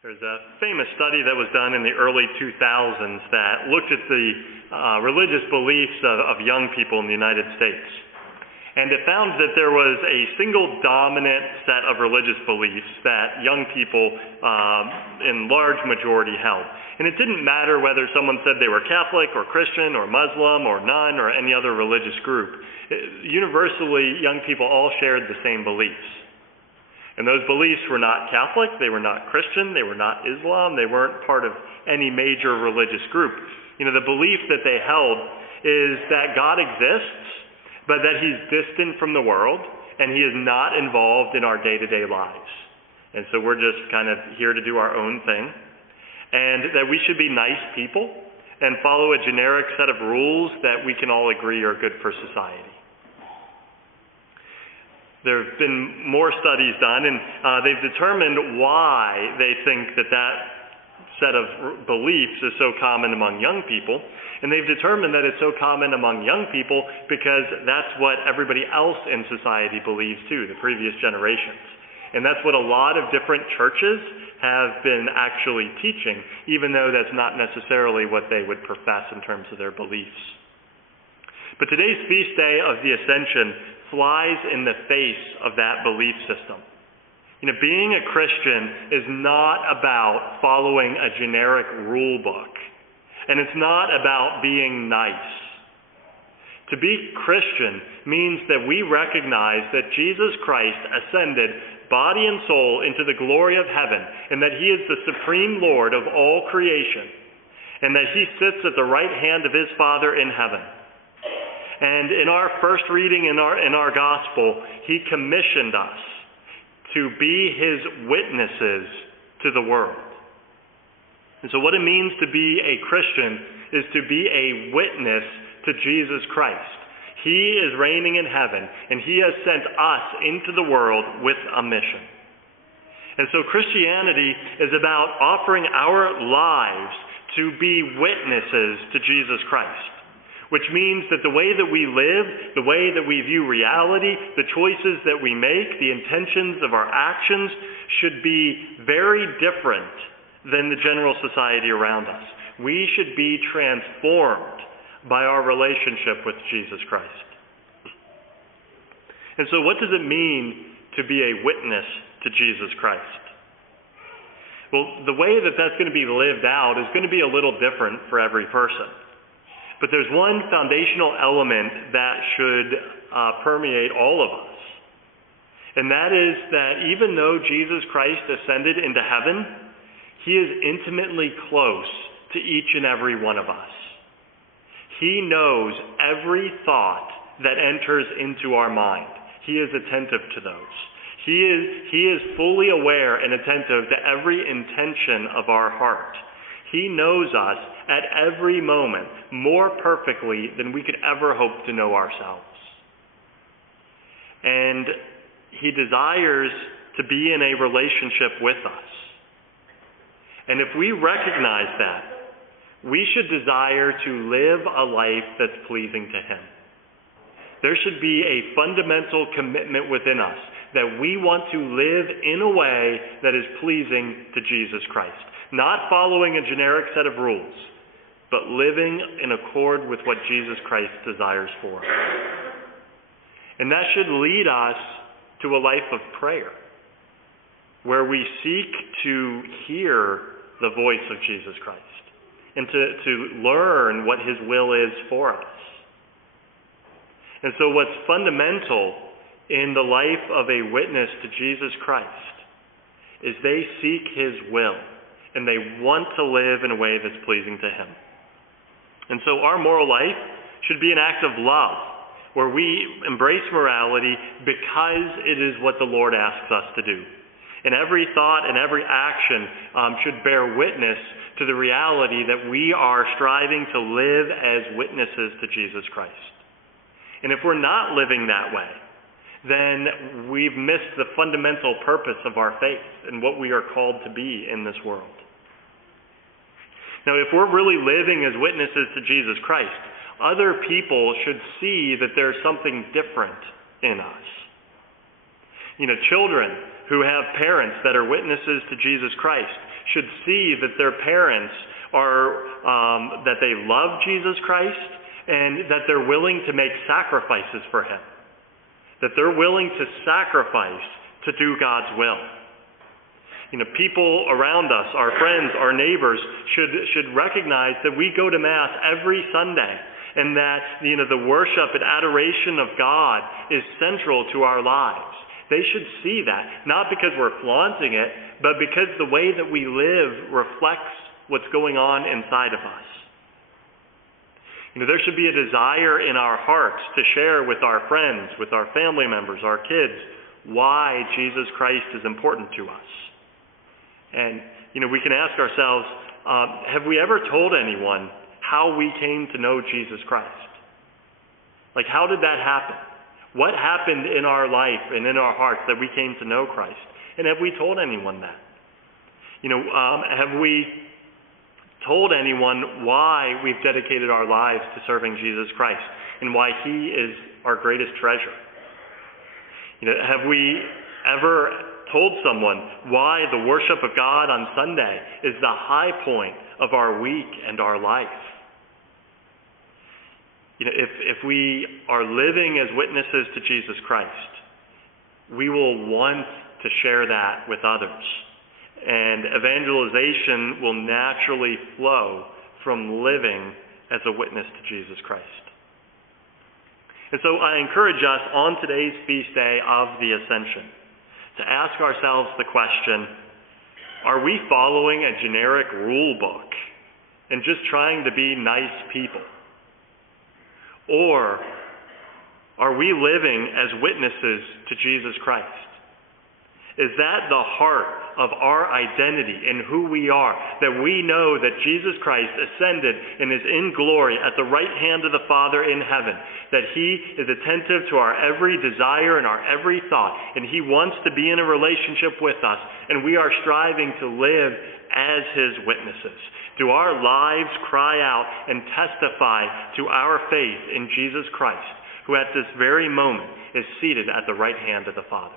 There's a famous study that was done in the early 2000s that looked at the religious beliefs of young people in the United States. And it found that there was a single dominant set of religious beliefs that young people in large majority held. And it didn't matter whether someone said they were Catholic or Christian or Muslim or none or any other religious group. Universally, young people all shared the same beliefs. And those beliefs were not Catholic, they were not Christian, they were not Islam, they weren't part of any major religious group. The belief that they held is that God exists, but that He's distant from the world, and He is not involved in our day-to-day lives. And so we're just kind of here to do our own thing. And that we should be nice people and follow a generic set of rules that we can all agree are good for society. There have been more studies done, and they've determined why they think that set of beliefs is so common among young people. And they've determined that it's so common among young people because that's what everybody else in society believes too, the previous generations. And that's what a lot of different churches have been actually teaching, even though that's not necessarily what they would profess in terms of their beliefs. But today's feast day of the Ascension flies in the face of that belief system. Being a Christian is not about following a generic rule book. And it's not about being nice. To be Christian means that we recognize that Jesus Christ ascended body and soul into the glory of heaven, and that He is the supreme Lord of all creation, and that He sits at the right hand of His Father in heaven. And in our first reading in our gospel, He commissioned us to be His witnesses to the world. And so what it means to be a Christian is to be a witness to Jesus Christ. He is reigning in heaven, and He has sent us into the world with a mission. And so Christianity is about offering our lives to be witnesses to Jesus Christ, which means that the way that we live, the way that we view reality, the choices that we make, the intentions of our actions should be very different than the general society around us. We should be transformed by our relationship with Jesus Christ. And so what does it mean to be a witness to Jesus Christ? Well, the way that that's going to be lived out is going to be a little different for every person. But there's one foundational element that should permeate all of us. And that is that even though Jesus Christ ascended into heaven, He is intimately close to each and every one of us. He knows every thought that enters into our mind. He is attentive to those. He is fully aware and attentive to every intention of our heart. He knows us at every moment more perfectly than we could ever hope to know ourselves. And He desires to be in a relationship with us. And if we recognize that, we should desire to live a life that's pleasing to Him. There should be a fundamental commitment within us that we want to live in a way that is pleasing to Jesus Christ. Not following a generic set of rules, but living in accord with what Jesus Christ desires for us. And that should lead us to a life of prayer, where we seek to hear the voice of Jesus Christ and to learn what His will is for us. And so what's fundamental in the life of a witness to Jesus Christ is they seek His will, and they want to live in a way that's pleasing to Him. And so our moral life should be an act of love, where we embrace morality because it is what the Lord asks us to do. And every thought and every action should bear witness to the reality that we are striving to live as witnesses to Jesus Christ. And if we're not living that way, then we've missed the fundamental purpose of our faith and what we are called to be in this world. Now, if we're really living as witnesses to Jesus Christ, other people should see that there's something different in us. Children who have parents that are witnesses to Jesus Christ should see that their parents that they love Jesus Christ and that they're willing to make sacrifices for him, that they're willing to sacrifice to do God's will. People around us, our friends, our neighbors, should recognize that we go to Mass every Sunday, and that the worship and adoration of God is central to our lives. They should see that, not because we're flaunting it, but because the way that we live reflects what's going on inside of us. There should be a desire in our hearts to share with our friends, with our family members, our kids, why Jesus Christ is important to us. And, we can ask ourselves, have we ever told anyone how we came to know Jesus Christ? Like, how did that happen? What happened in our life and in our hearts that we came to know Christ? And have we told anyone that? Have we told anyone why we've dedicated our lives to serving Jesus Christ and why he is our greatest treasure? Have we ever told someone why the worship of God on Sunday is the high point of our week and our life? If we are living as witnesses to Jesus Christ, we will want to share that with others. And evangelization will naturally flow from living as a witness to Jesus Christ. And so I encourage us on today's feast day of the Ascension to ask ourselves the question, are we following a generic rule book and just trying to be nice people? Or are we living as witnesses to Jesus Christ? Is that the heart of our identity in who we are, that we know that Jesus Christ ascended and is in glory at the right hand of the Father in heaven, that he is attentive to our every desire and our every thought, and he wants to be in a relationship with us, and we are striving to live as his witnesses? Do our lives cry out and testify to our faith in Jesus Christ, who at this very moment is seated at the right hand of the Father?